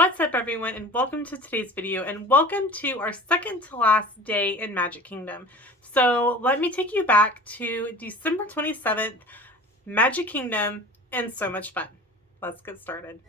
What's up everyone, and welcome to today's video, and welcome to our second to last day in Magic Kingdom. So let me take you back to December 27th, Magic Kingdom, and so much fun. Let's get started.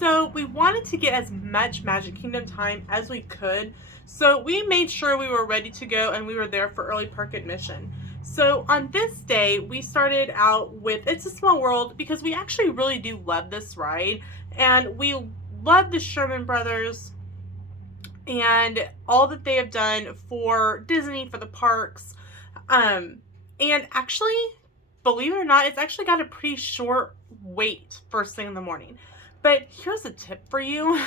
So we wanted to get as much Magic Kingdom time as we could, so we made sure we were ready to go and we were there for early park admission. So on this day, we started out with It's a Small World because we actually really do love this ride, and we love the Sherman Brothers and all that they have done for Disney, for the parks. And actually, believe it or not, it's actually got a pretty short wait first thing in the morning. But here's a tip for you.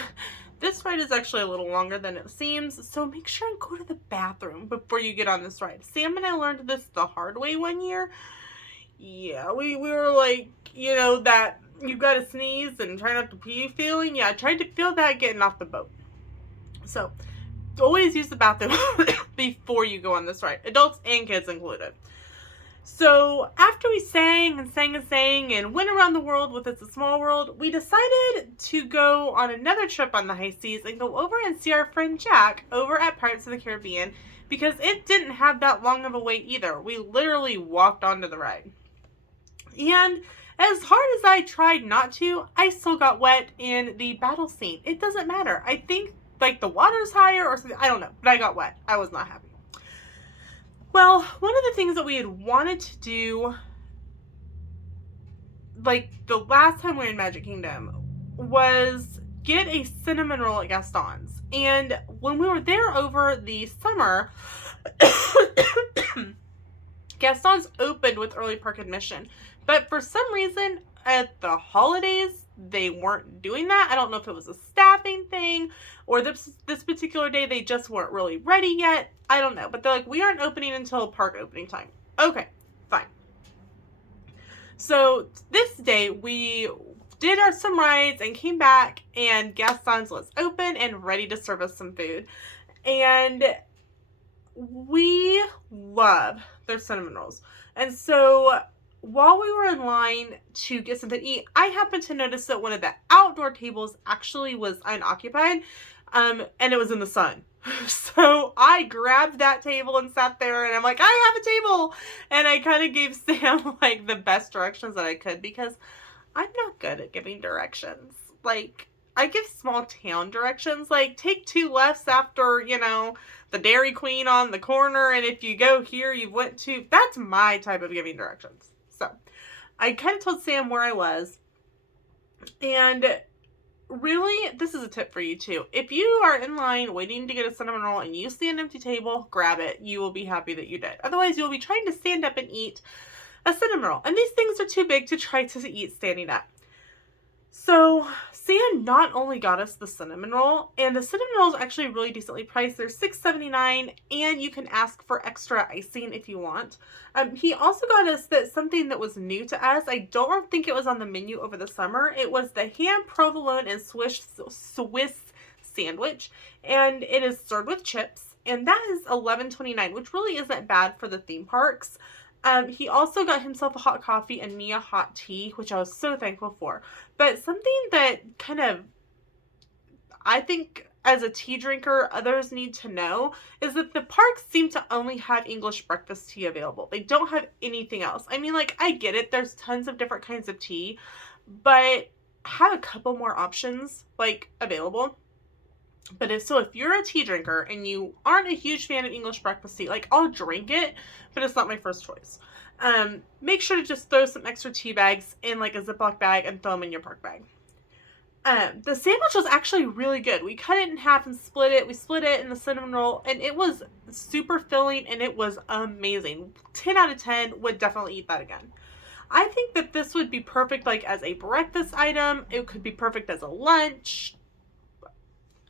This ride is actually a little longer than it seems, so make sure and go to the bathroom before you get on this ride. Sam and I learned this the hard way one year. Yeah, we were like, that you gotta sneeze and try not to pee feeling. Yeah, I tried to feel that getting off the boat. So, always use the bathroom before you go on this ride. Adults and kids included. So after we sang and went around the world with It's a Small World, we decided to go on another trip on the high seas and go over and see our friend Jack over at Pirates of the Caribbean, because it didn't have that long of a wait either. We literally walked onto the ride. And as hard as I tried not to, I still got wet in the battle scene. It doesn't matter. I think like the water's higher or something. I don't know, but I got wet. I was not happy. Well, one of the things that we had wanted to do, like the last time we were in Magic Kingdom, was get a cinnamon roll at Gaston's. And when we were there over the summer, Gaston's opened with early park admission. But for some reason, at the holidays, they weren't doing that. I don't know if it was a staffing thing or this particular day they just weren't really ready yet. I don't know. But they're like, we aren't opening until park opening time. Okay, fine. So this day we did some rides and came back, and Gaston's was open and ready to serve us some food. And we love their cinnamon rolls. And so while we were in line to get something to eat, I happened to notice that one of the outdoor tables actually was unoccupied, and it was in the sun. So I grabbed that table and sat there, and I'm like, I have a table! And I kind of gave Sam like the best directions that I could, because I'm not good at giving directions. Like, I give small town directions, like take 2 lefts after, the Dairy Queen on the corner, and if you go here, you went to... That's my type of giving directions. So I kind of told Sam where I was, and really, this is a tip for you too. If you are in line waiting to get a cinnamon roll and you see an empty table, grab it. You will be happy that you did. Otherwise, you'll be trying to stand up and eat a cinnamon roll, and these things are too big to try to eat standing up. So Sam not only got us the cinnamon roll, and the cinnamon roll is actually really decently priced. They're $6.79, and you can ask for extra icing if you want. He also got us something that was new to us. I don't think it was on the menu over the summer. It was the ham provolone and Swiss sandwich, and it is served with chips, and that is $11.29, which really isn't bad for the theme parks. He also got himself a hot coffee and me a hot tea, which I was so thankful for. But something that kind of, I think as a tea drinker, others need to know is that the parks seem to only have English breakfast tea available. They don't have anything else. I mean, like, I get it. There's tons of different kinds of tea, but have a couple more options, like, available. But if you're a tea drinker and you aren't a huge fan of English breakfast tea, like, I'll drink it, but it's not my first choice. Make sure to just throw some extra tea bags in like a Ziploc bag and throw them in your park bag. The sandwich was actually really good. We cut it in half and split it. We split it in the cinnamon roll, and it was super filling, and it was amazing. 10 out of 10, would definitely eat that again. I think that this would be perfect like as a breakfast item. It could be perfect as a lunch.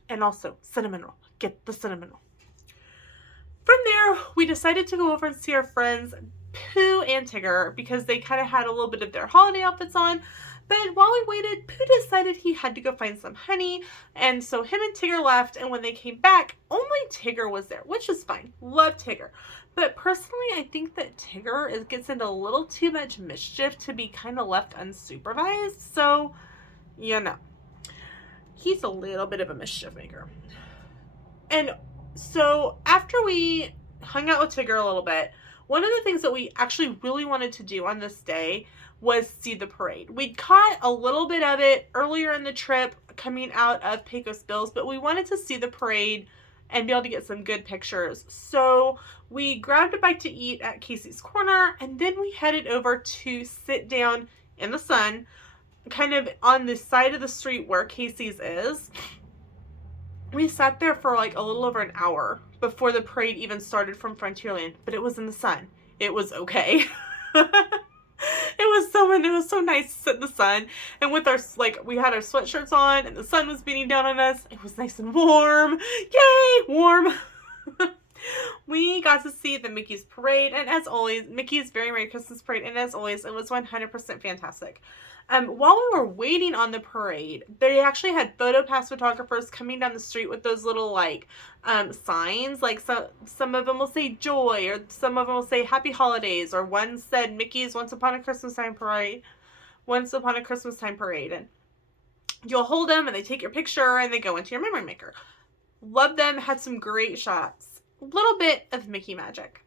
And also, cinnamon roll. Get the cinnamon roll. From there, we decided to go over and see our friends Pooh and Tigger, because they kind of had a little bit of their holiday outfits on. But while we waited, Pooh decided he had to go find some honey, and so him and Tigger left, and when they came back, only Tigger was there, which is fine. Love Tigger. But personally, I think that Tigger gets into a little too much mischief to be kind of left unsupervised, so, he's a little bit of a mischief maker. And so after we hung out with Tigger a little bit, one of the things that we actually really wanted to do on this day was see the parade. We'd caught a little bit of it earlier in the trip coming out of Pecos Bills, but we wanted to see the parade and be able to get some good pictures. So we grabbed a bite to eat at Casey's Corner, and then we headed over to sit down in the sun, kind of on the side of the street where Casey's is. We sat there for like a little over an hour before the parade even started from Frontierland, but it was in the sun. It was okay. It was so nice to sit in the sun, and with our, we had our sweatshirts on and the sun was beating down on us. It was nice and warm. Yay, warm. We got to see the Mickey's parade, and as always, Mickey's Very Merry Christmas parade, and as always, it was 100% fantastic. While we were waiting on the parade, they actually had PhotoPass photographers coming down the street with those little, signs. Like, some of them will say joy, or some of them will say happy holidays, or one said Mickey's Once Upon a Christmas Time Parade. And you'll hold them, and they take your picture, and they go into your memory maker. Love them, had some great shots. A little bit of Mickey magic.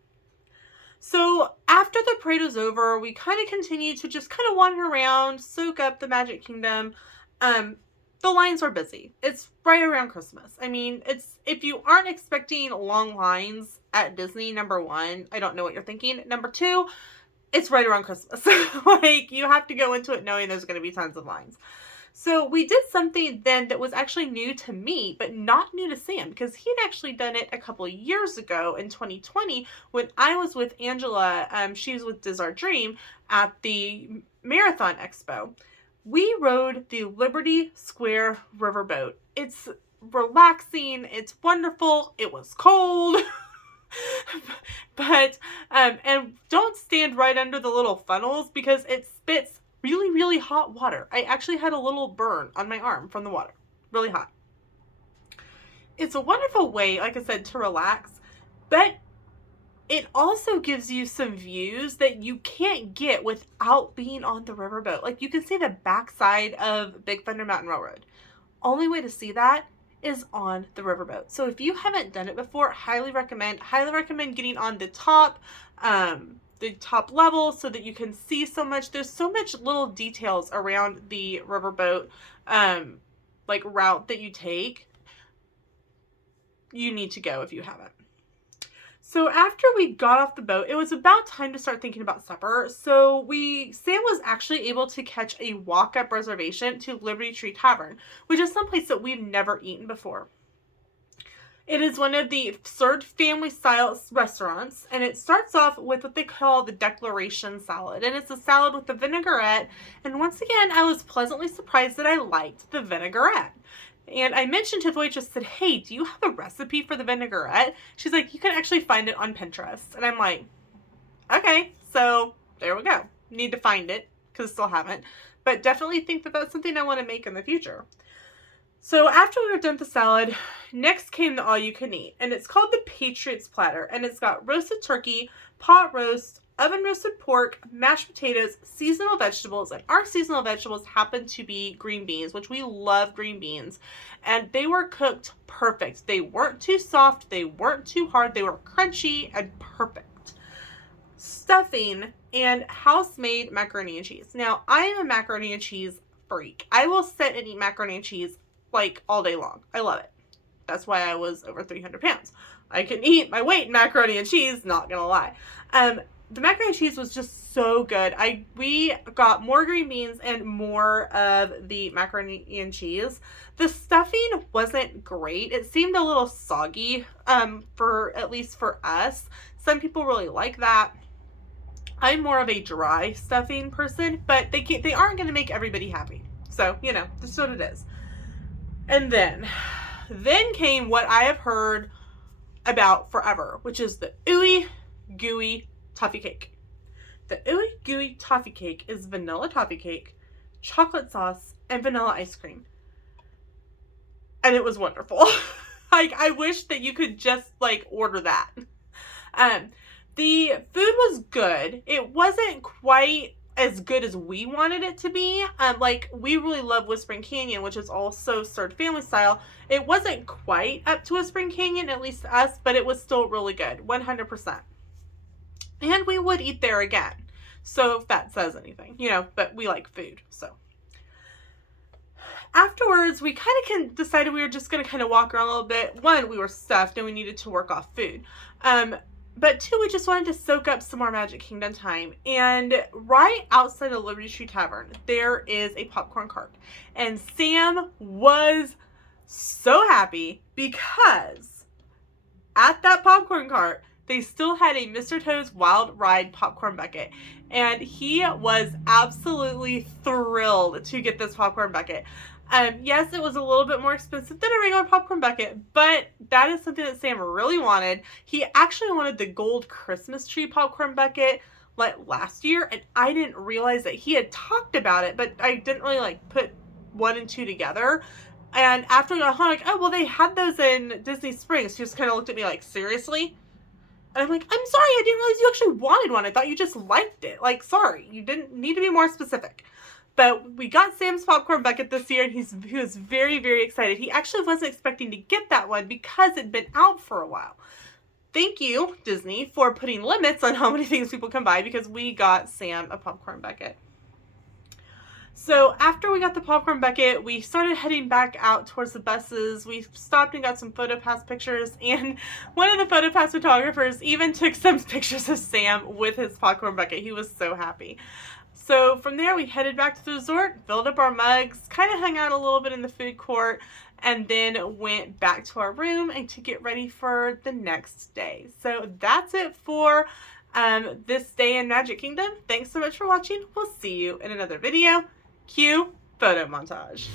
So after the parade was over, we kind of continued to just kind of wander around, soak up the Magic Kingdom. The lines were busy. It's right around Christmas. I mean, if you aren't expecting long lines at Disney, number one, I don't know what you're thinking. Number two, it's right around Christmas. You have to go into it knowing there's going to be tons of lines. So we did something then that was actually new to me, but not new to Sam, because he'd actually done it a couple of years ago in 2020 when I was with Angela. She was with Diz Our Dream at the Marathon Expo. We rode the Liberty Square Riverboat. It's relaxing. It's wonderful. It was cold. But, and don't stand right under the little funnels because it spits really, really hot water. I actually had a little burn on my arm from the water. Really hot. It's a wonderful way, like I said, to relax, but it also gives you some views that you can't get without being on the riverboat. Like, you can see the backside of Big Thunder Mountain Railroad. Only way to see that is on the riverboat. So if you haven't done it before, highly recommend getting on the top level so that you can see so much. There's so much little details around the riverboat, route that you take. You need to go if you haven't. So after we got off the boat, it was about time to start thinking about supper. So Sam was actually able to catch a walk-up reservation to Liberty Tree Tavern, which is someplace that we've never eaten before. It is one of the served family-style restaurants, and it starts off with what they call the Declaration Salad, and it's a salad with a vinaigrette, and once again, I was pleasantly surprised that I liked the vinaigrette. And I mentioned to the waitress, said, hey, do you have a recipe for the vinaigrette? She's like, you can actually find it on Pinterest. And I'm like, okay, so there we go. Need to find it, because still haven't, but definitely think that that's something I want to make in the future. So after we were done with the salad, next came the all-you-can-eat, and it's called the Patriots Platter, and it's got roasted turkey, pot roast, oven-roasted pork, mashed potatoes, seasonal vegetables, and our seasonal vegetables happen to be green beans, which we love green beans, and they were cooked perfect. They weren't too soft, they weren't too hard, they were crunchy and perfect. Stuffing and house-made macaroni and cheese. Now, I am a macaroni and cheese freak. I will sit and eat macaroni and cheese all day long. I love it. That's why I was over 300 pounds. I can eat my weight in macaroni and cheese, not gonna lie. The macaroni and cheese was just so good. We got more green beans and more of the macaroni and cheese. The stuffing wasn't great. It seemed a little soggy, at least for us. Some people really like that. I'm more of a dry stuffing person, but they aren't going to make everybody happy. So, that's what it is. And then came what I have heard about forever, which is the ooey gooey toffee cake. The ooey gooey toffee cake is vanilla toffee cake, chocolate sauce, and vanilla ice cream. And it was wonderful. Like, I wish that you could just, like, order that. Um, the food was good. It wasn't quite as good as we wanted it to be. Like, we really love Whispering Canyon, which is also served family style. It wasn't quite up to Whispering Canyon, at least to us, but it was still really good, 100%. And we would eat there again. So if that says anything, you know, but we like food, so. Afterwards, we kind of decided we were just going to kind of walk around a little bit. One, we were stuffed and we needed to work off food. But two, we just wanted to soak up some more Magic Kingdom time. And right outside of Liberty Tree Tavern, there is a popcorn cart. And Sam was so happy because at that popcorn cart, they still had a Mr. Toad's Wild Ride popcorn bucket. And he was absolutely thrilled to get this popcorn bucket. Yes, it was a little bit more expensive than a regular popcorn bucket, but that is something that Sam really wanted. He actually wanted the gold Christmas tree popcorn bucket like last year, and I didn't realize that he had talked about it, but I didn't really like put one and two together. And after we got home, I'm like, oh, well, they had those in Disney Springs. He just kind of looked at me like, seriously? And I'm like, I'm sorry, I didn't realize you actually wanted one. I thought you just liked it. Like, sorry, you didn't need to be more specific. But we got Sam's popcorn bucket this year, and he was very, very excited. He actually wasn't expecting to get that one because it'd been out for a while. Thank you, Disney, for putting limits on how many things people can buy, because we got Sam a popcorn bucket. So after we got the popcorn bucket, we started heading back out towards the buses. We stopped and got some PhotoPass pictures, and one of the PhotoPass photographers even took some pictures of Sam with his popcorn bucket. He was so happy. So from there, we headed back to the resort, filled up our mugs, kind of hung out a little bit in the food court, and then went back to our room and to get ready for the next day. So that's it for this day in Magic Kingdom. Thanks so much for watching. We'll see you in another video. Cue photo montage.